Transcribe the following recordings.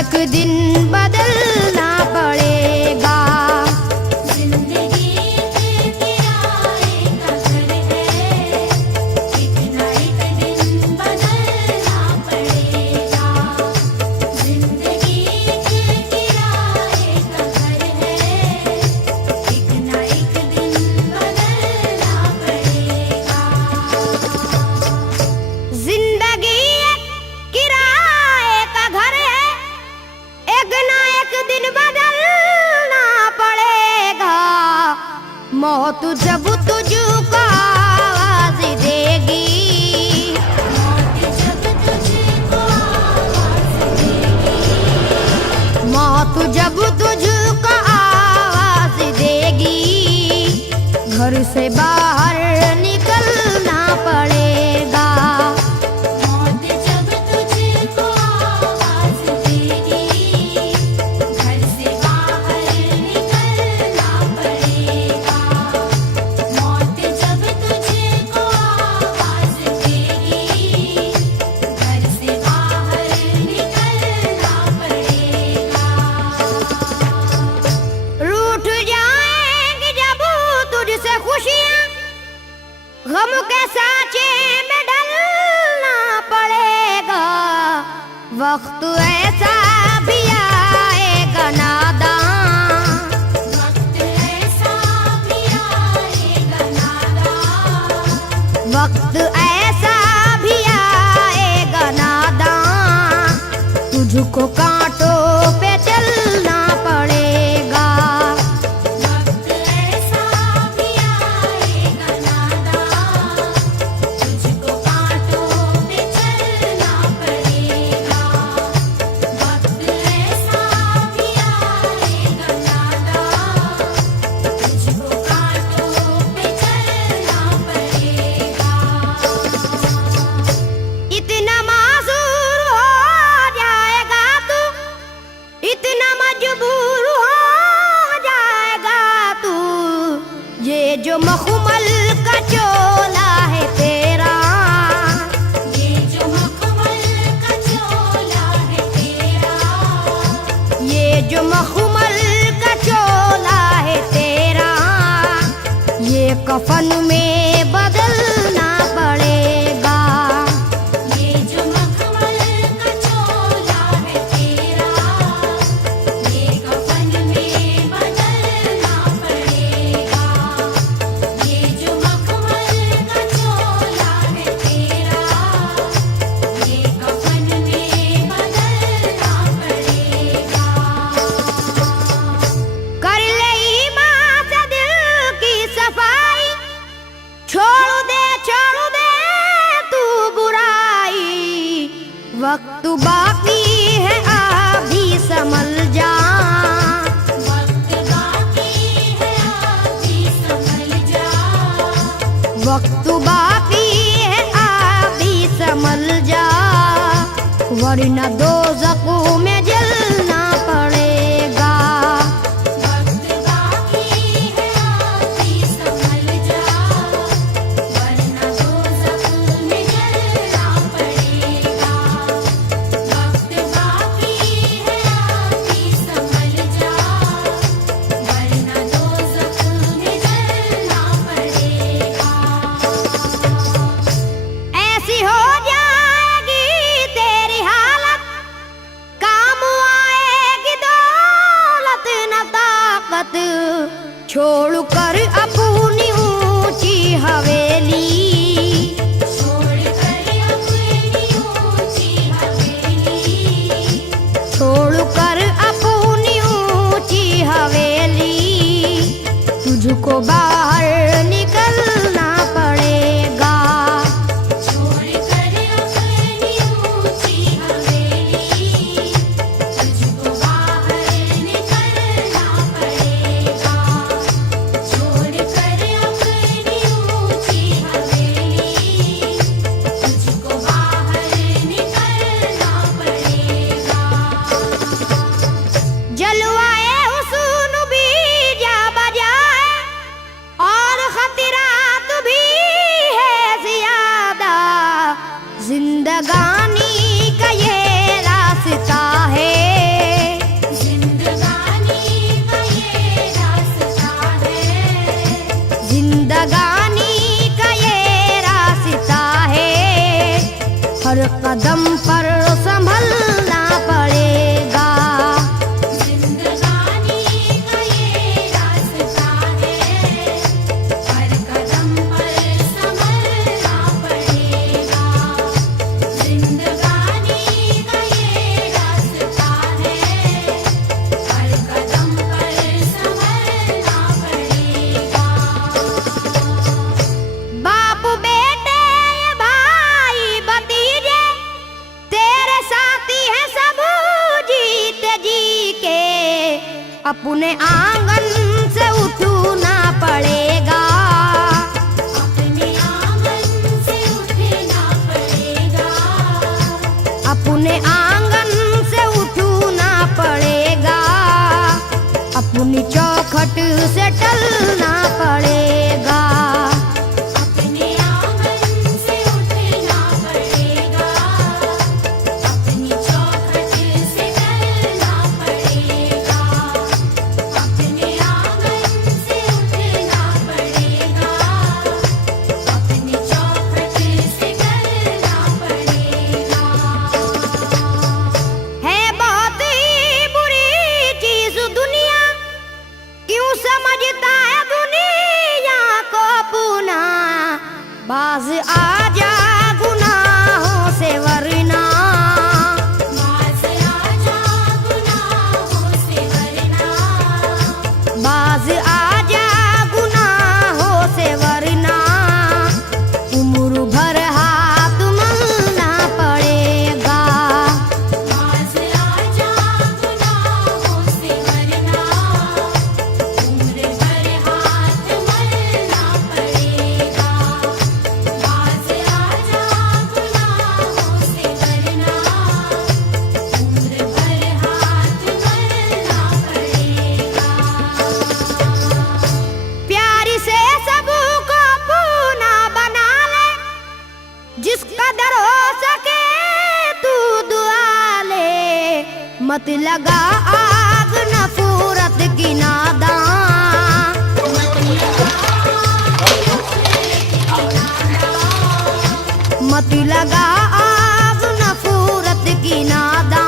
एक दिन बदलना पड़ेगा। जिंदगी एक किराए का घर है, एक ना एक दिन बदलना पड़ेगा। जिंदगी एक किराए का घर है, एक ना एक दिन बदलना पड़ेगा। जिंदगी एक किराए का घर है, एक ना एक दिन बदलना पड़ेगा। मौत जब तुझको आवाज देगी, मौत जब तुझको आवाज देगी, मौत जब तुझको आवाज देगी, घर से बाहर निकलना पड़ेगा। मौत जब तुझको आवाज देगी, घर से बाहर निकलना पड़ेगा। मौत जब तुझको आवाज देगी, घर से बाहर निकलना पड़ेगा। रूठ जाएंगी जब तुझसे खुशियां, गम के साँचे में ढलना पड़ेगा। वक्त ऐसा भी आएगा नादान, वक्त ऐसा भी आएगा नादान, वक्त ऐसा भी आएगा नादान, तुझको कांटों पे चलना पड़ेगा। वक्त ऐसा भी आएगा नादान, तुझको कांटों पे चलना पड़ेगा। वक्त ऐसा भी आएगा नादान, तुझको कांटों पे चलना पड़ेगा। इतना मासूर हो जाएगा तू, इतना मजबूर हो जाएगा तू, ये जो मखमल का चोला है तेरा, ये जो मखमल का चोला है तेरा, ये जो मखमल का चोला है तेरा, ये कफन में बदलना पड़ेगा। ये जो मखमल का चोला है तेरा, ये कफन में बदलना पड़ेगा। ये जो मखमल का चोला है तेरा, ये कफन में बदलना पड़ेगा। कर ले ईमान से दिल की सफाई, छोड़ दे तू बुराई। वक्त बाकी है अभी संभल जा, वक्त बाकी है अभी संभल जा, वक्त बाकी है अभी संभल जा, वरना दोज़ख में जलना पड़ेगा। वक्त बाकी है अभी संभल जा, वरना दोज़ख में जलना पड़ेगा। वक्त बाकी है अभी संभल जा, वरना दोज़ख में जलना पड़ेगा। ऐसी हो जाएगी तेरी हालत, काम आएगी दौलत न ताकत, छोड़ कर अपनी ऊंची हवेली, छोड़ कर अपनी ऊंची हवेली, छोड़ कर अपनी ऊंची हवेली, तुझको बाहर निकलना पड़ेगा। छोड़ कर अपनी ऊंची हवेली, तुझको बाहर निकलना पड़ेगा। छोड़ कर अपनी ऊंची हवेली, तुझको बाहर निकलना पड़ेगा। जलवाए हुस्न भी जा बजाए और खत हर कदम पर संभलना पड़ेगा। जिंदगानी का ये रास्ता है, हर कदम पर संभलना पड़ेगा। जिंदगानी का ये रास्ता है, हर कदम पर संभलना पड़ेगा। बाप बेटे भाई भतीजे तेरे साथी हैं सब जीते जी के, अपने आंगन से उठना पड़ेगा। अपने आंगन से उठना पड़ेगा। अपने आंगन से उठना पड़ेगा। अपनी चौखट से टलना पड़ेगा। अपने आंगन से उठना पड़ेगा। अपनी चौखट से टलना पड़ेगा। अपने आंगन से उठना पड़ेगा। अपनी चौखट से टलना पड़ेगा। है बहुत ही बुरी चीज दुनिया, क्यों समझता है दुनिया को पुना। बाज आजा गुनाहों से वरना, बाज आजा गुनाहों से वरना। बाज आजा गुनाहों से वरना। उम्र भर हाथ मलना पड़ेगा। बाज आजा गुनाहों से वरना। उम्र भर हाथ मलना पड़ेगा। बाज आजा गुनाहों से वरना। उम्र भर हाथ मलना पड़ेगा। प्यारी से सबको पूना बना ले, जिस कदर हो सके तू दुआ ले। मत लगा आग नफरत की नादा, मत लगा आग नफरत की नादा,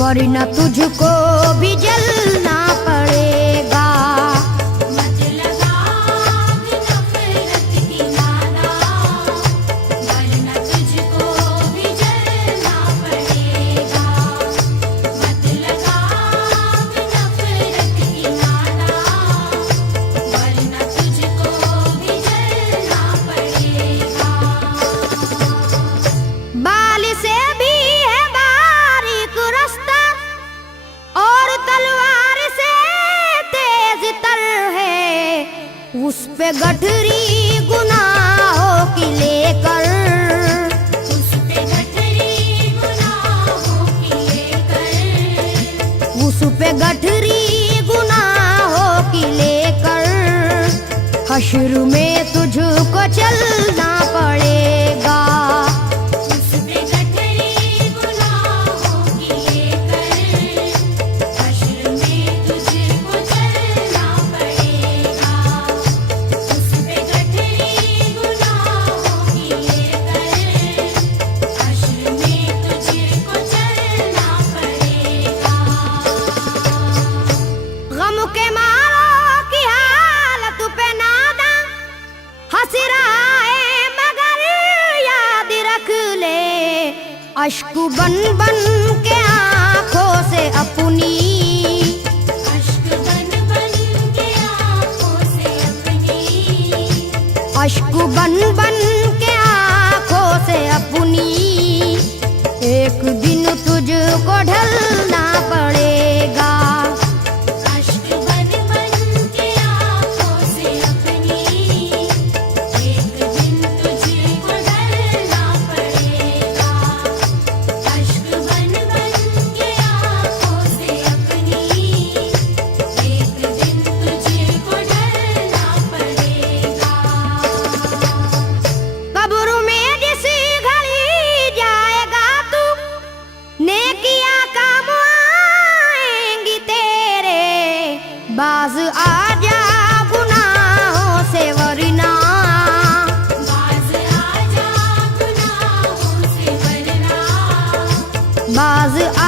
वरना तुझको भी जलना पड़ेगा। मत लगा आग नफरत की नादा, वरना तुझको भी जलना पड़ेगा। मत लगा आग नफरत की नादा, वरना तुझको भी जलना पड़ेगा। बाल से भी है बारीक रास्ता, और तलवार से तेज तर है। उस पे गठरी गुनाहों की लेकर, उस पे गठरी गुनाहों की लेकर। उस पे गठरी गुनाहों की लेकर, हश्र में तुझको चलना पड़ेगा। उस पे गठरी गुनाहों की लेकर, हश्र में तुझको चलना पड़ेगा। उस पे गठरी गुनाहों की लेकर, हश्र में तुझको चलना पड़ेगा। गम के मारों की हालत पे नादा हंस रहा है, मगर याद रख ले। अश्क बन बन के आंखों से अपनी, अश्क बन बन के आँखों से अपनी। अश्क बन बन के आंखों से अपनी। एक दिन तुझको ढलना पड़ेगा। अश्क बन बन के आँखों से अपनी। एक दिन तुझको डरना पड़ेगा। अश्क बन बन के आँखों से अपनी। एक दिन तुझको डरना पड़ेगा। कब्र में जिस घड़ी जाएगा तू, नेकिया का राज